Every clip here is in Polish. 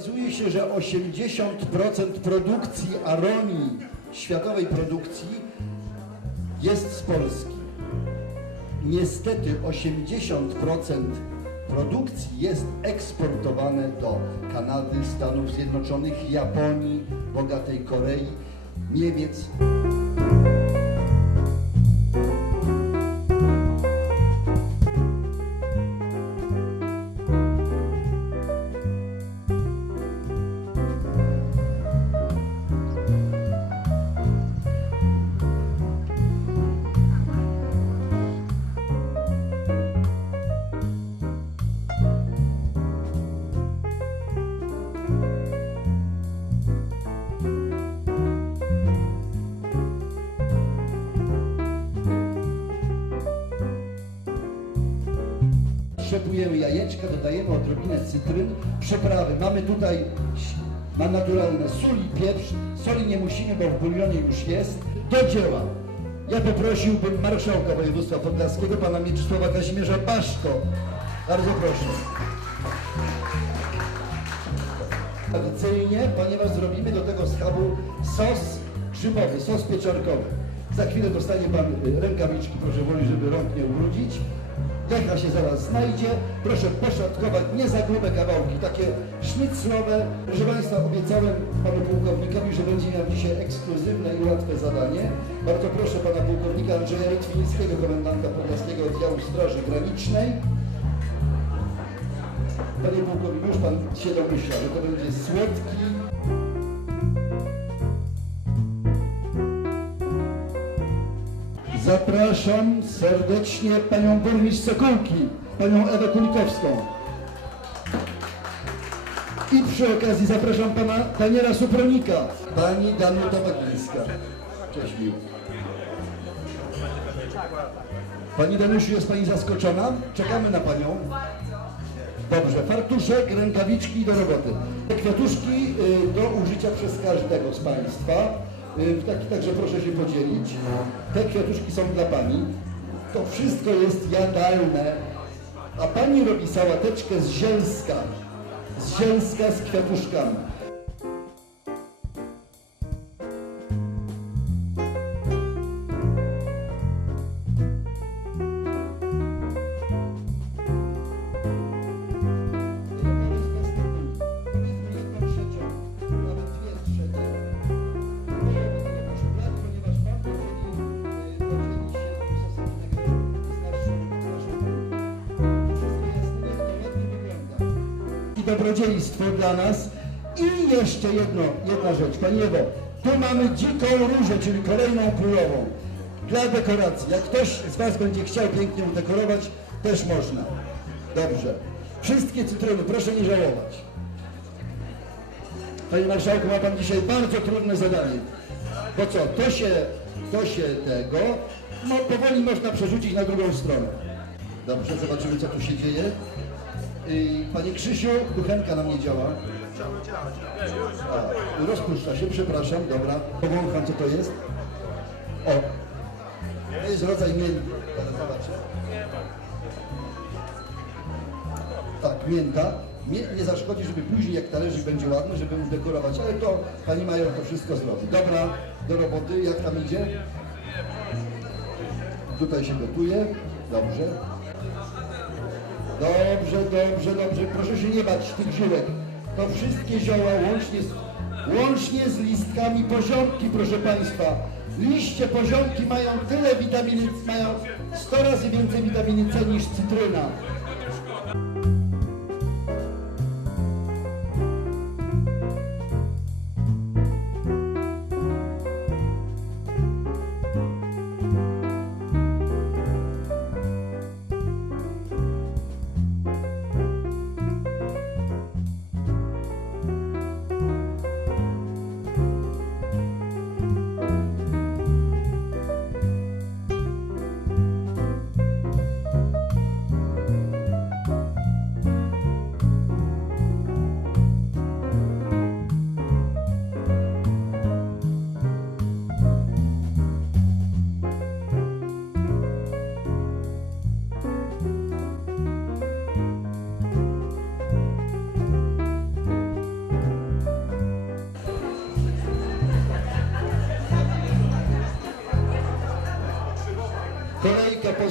Okazuje się, że 80% produkcji aronii, światowej produkcji, jest z Polski. Niestety 80% produkcji jest eksportowane do Kanady, Stanów Zjednoczonych, Japonii, bogatej Korei, Niemiec. Trzepujemy jajeczka, dodajemy odrobinę cytryn, przyprawy. Mamy tutaj ma naturalne sól i pieprz. Soli nie musimy, bo w bulionie już jest. Do dzieła. Ja poprosiłbym marszałka województwa podlaskiego, pana Mieczysława Kazimierza Baszko. Bardzo proszę. Tradycyjnie, ponieważ zrobimy do tego schabu sos grzybowy, sos pieczarkowy. Za chwilę dostanie Pan y, rękawiczki, proszę woli, żeby rąk nie ubrudzić. Lecha się zaraz znajdzie. Proszę poszatkować nie za grube kawałki, takie sznyclowe. Proszę Państwa, obiecałem Panu Pułkownikowi, że będzie miał dzisiaj ekskluzywne i łatwe zadanie. Bardzo proszę Pana Pułkownika Andrzeja Litwińskiego, komendanta Podlaskiego Oddziału Straży Granicznej. Panie pułkowniku, już pan się domyśla, że to będzie słodki. Zapraszam serdecznie panią burmistrz Sokółki, panią Ewę Kulikowską. I przy okazji zapraszam pana Daniela Supronika, pani Danuta Bagińska. Cześć miło. Pani Danusiu, jest pani zaskoczona? Czekamy na panią. Dobrze, fartuszek, rękawiczki do roboty. Te kwiatuszki y, do użycia przez każdego z Państwa. Y, taki, także proszę się podzielić. Te kwiatuszki są dla Pani. To wszystko jest jadalne. A Pani robi sałateczkę z zielska. Z zielska z kwiatuszkami. Dobrodziejstwo dla nas. I jeszcze jedno, jedna rzecz, Pani Ewo. Tu mamy dziką różę, czyli kolejną królową. Dla dekoracji. Jak ktoś z Was będzie chciał pięknie udekorować, też można. Dobrze. Wszystkie cytryny, proszę nie żałować. Panie Marszałku, ma Pan dzisiaj bardzo trudne zadanie. Bo co, to się, to się tego, no powoli można przerzucić na drugą stronę. Dobrze, zobaczymy co tu się dzieje. Yy, Panie Krzysiu, kuchenka nam nie działa. A, rozpuszcza się, przepraszam, dobra. Powącham co to jest. O, to jest rodzaj mięty. Teraz zobaczę. Tak, mięta. Nie, nie zaszkodzi, żeby później jak talerzyk będzie ładny, żeby udekorować, ale to pani major to wszystko zrobi. Dobra, do roboty, jak tam idzie? Tutaj się gotuje, dobrze. Dobrze, dobrze, dobrze, proszę się nie bać tych żyłek. To wszystkie zioła łącznie z, łącznie z listkami poziomki, proszę Państwa. Liście poziomki mają tyle witaminy, mają 100 razy więcej witaminy C niż cytryna.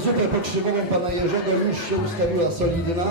Zupę pokrzywową pana Jerzego już się ustawiła solidna.